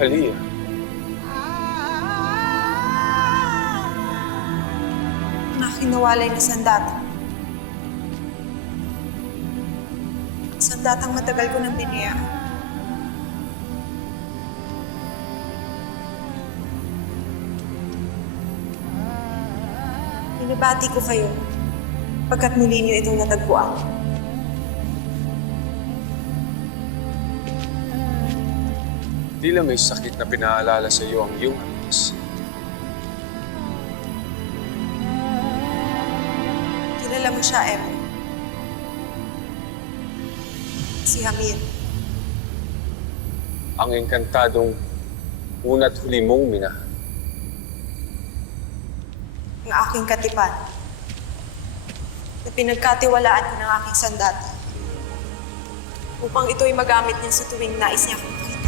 Aliyah. Ang aking nawalay na sandata. Sandatang matagal ko nang biniyaan. Binabati ko kayo pagkat muli niyo itong natagpuan. Tila may sakit na pinaalala sa iyo ang iyong amis. Kilala mo siya, Emma. Si Hamir. Ang engkantadong una't huli mong minahal. Ang aking katipan na pinagkatiwalaan ko ng aking sandata upang ito'y magamit niya sa tuwing nais niya akong makita.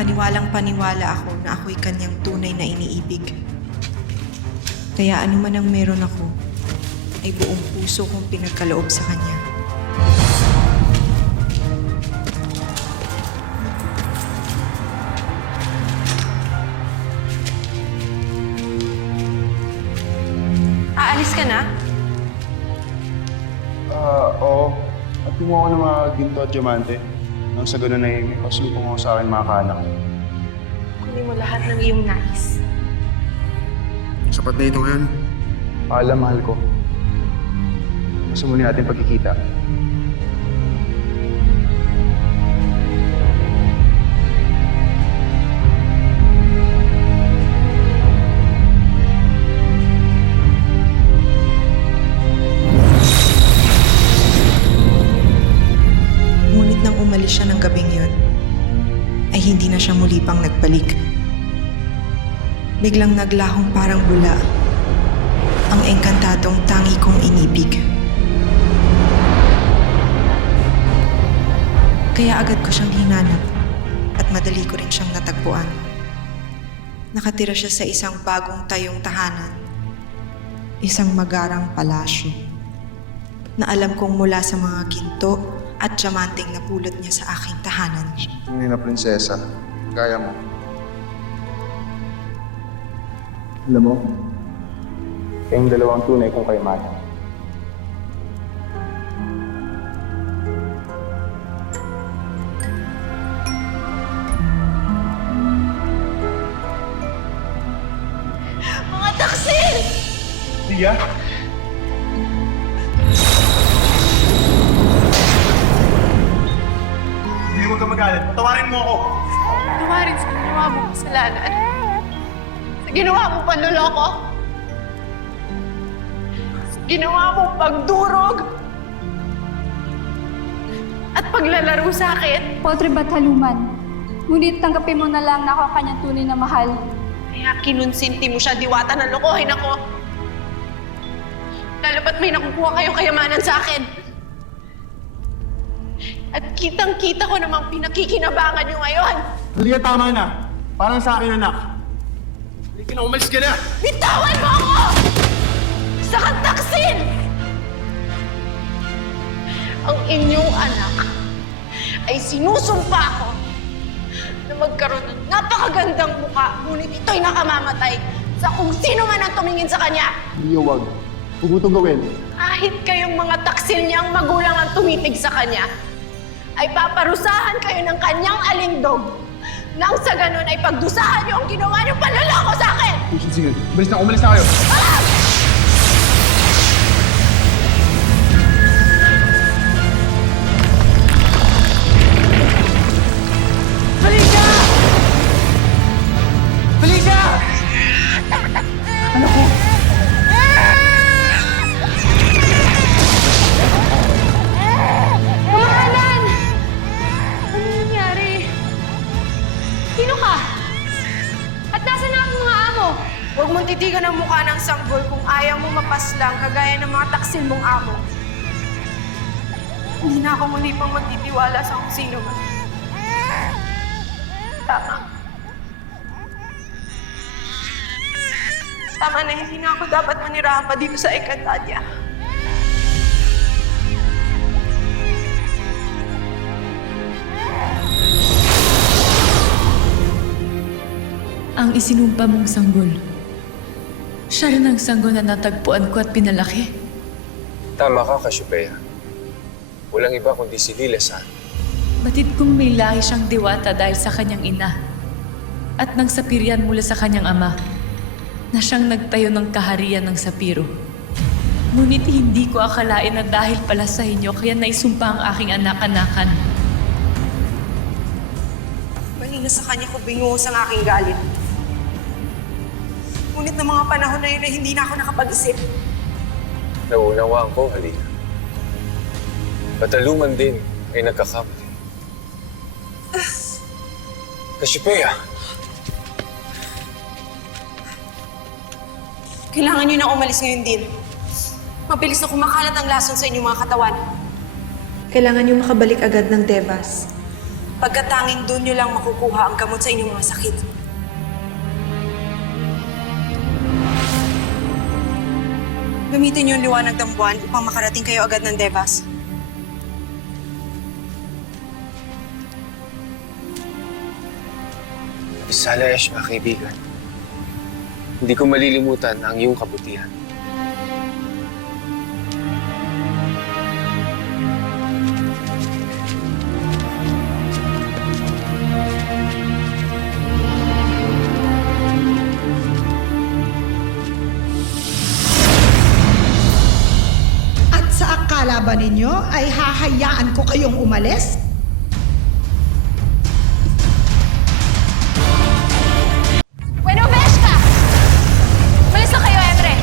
Paniwalang-paniwala ako na ako'y kanyang tunay na iniibig. Kaya ano man ang meron ako, ay buong puso kong pinagkaloob sa kanya. Aalis ka na? Oo. At kumuha ko ng mga ginto at diamante. Nang sa ganun ay may pasulupong ako sa akin mga kaanak. Kunin mo lahat ng iyong nais. Sapat na ito ngayon. Paalam, mahal ko. Gusto muli natin pagkikita. Ngunit nang umalis siya ng gabing yun, ay hindi na siya muli pang nagbalik. Biglang naglahong parang bula ang engkantadong tangi kong inibig. Kaya agad ko siyang hinanap at madali ko rin siyang natagpuan. Nakatira siya sa isang bagong tayong tahanan, isang magarang palasyo, na alam kong mula sa mga ginto at diamanteng napulot niya sa aking tahanan. Tunay na prinsesa. Kaya mo. Alam mo, kayong dalawang tunay kong kayamanan. Mga taksil! Tia? Hindi mo ka magalit. Patawarin mo ako! Tumarin sa ginawa mong kasalanan. Sa ginawa mong panloloko. Sa ginawa mong pagdurog. At paglalaro sa akin. Potre Bataluman, ngunit tanggapin mo na lang na ako ang kanyang tunay na mahal. Kaya kinunsinti mo siya, Diwata, na lokohin ako. Lalo ba't may nakukuha kayong kayamanan sa akin? At kitang-kita ko namang pinakikinabangan niyo ngayon. Halika, tama na. Parang sa akin, anak. Halika na, umalis ka na! Bitawan mo ako! Sa kataksin! Ang inyong anak ay sinusumpa ko na magkaroon ng napakagandang mukha, ngunit ito'y nakamamatay sa kung sino man ang tumingin sa kanya. Hindi, wag. Huwag mo itong gawin. Kahit kayong mga taksil niyang magulang ang tumitig sa kanya, ay paparusahan kayo ng kanyang alindog nang sa ganun ay pagdusahan niyo ang ginawa niyong panloloko sa akin! Sige, umalis na kayo. Halika! Halika! Anak ko! Kamahalan! Ano nangyari? Hindi ka na mukha ng sanggol kung ayaw mo mapaslang kagaya ng mga taksil mong amo. Hindi na ako muli pang magtitiwala sa kung sino man. Tama. Tama na, hindi na ako dapat manirahan pa dito sa Encantadia. Ang isinumpa mong sanggol. Siya rin ang sanggol na natagpuan ko at pinalaki. Tama ka, Cassiopeia. Walang iba kundi si Lilesan. Batid kong may lahi siyang diwata dahil sa kanyang ina. At nang sapirian mula sa kanyang ama, na siyang nagtayo ng kaharian ng Sapiro. Ngunit hindi ko akalain na dahil pala sa inyo kaya naisumpa ang aking anak-anakan. Kanina sa kanya ko binuhos ang aking galit. Ngunit ng mga panahon na yun ay hindi na ako nakapag-isip. Naunawaan ko, Halina. Pataluman din ay nagkakamali. Cassiopeia! Kailangan nyo na umalis ngayon din. Mabilis na kumakalat ang lason sa inyong mga katawan. Kailangan niyo makabalik agad ng Devas. Pagkatanging doon nyo lang makukuha ang gamot sa inyong mga sakit. Gamitin niyo ang liwanag ng buwan upang makarating kayo agad ng Devas. Isalaesh, mga kaibigan. Hindi ko malilimutan ang iyong kabutihan. At sa akala ba ninyo ay hahayaan ko kayong umalis? Bueno, Beshka! Malis na kayo, Emre!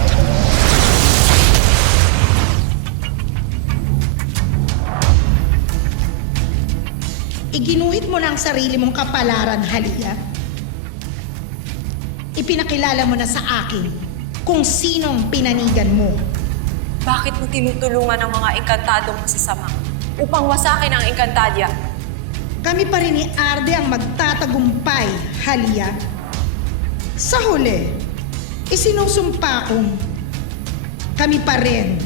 Iginuhit mo na ang sarili mong kapalaran, Halia. Ipinakilala mo na sa akin kung sinong pinanigan mo. Bakit mo tinutulungan ang mga engkantadong masasama upang wasakin ang Encantadia? Kami pa rin ni Arde ang magtatagumpay, Halia. Sa huli, isinusumpa kong kami pa rin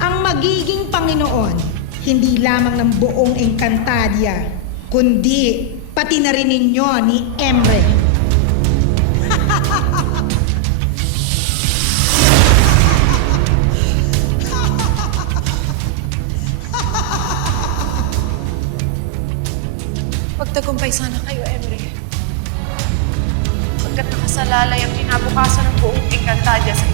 ang magiging Panginoon, hindi lamang ng buong Encantadia, kundi pati na rin ninyo ni Emre. Magtagumpay sana kayo, Emre. Pagkat nakasalalay ang kinabukasan ng buong Encantadia sa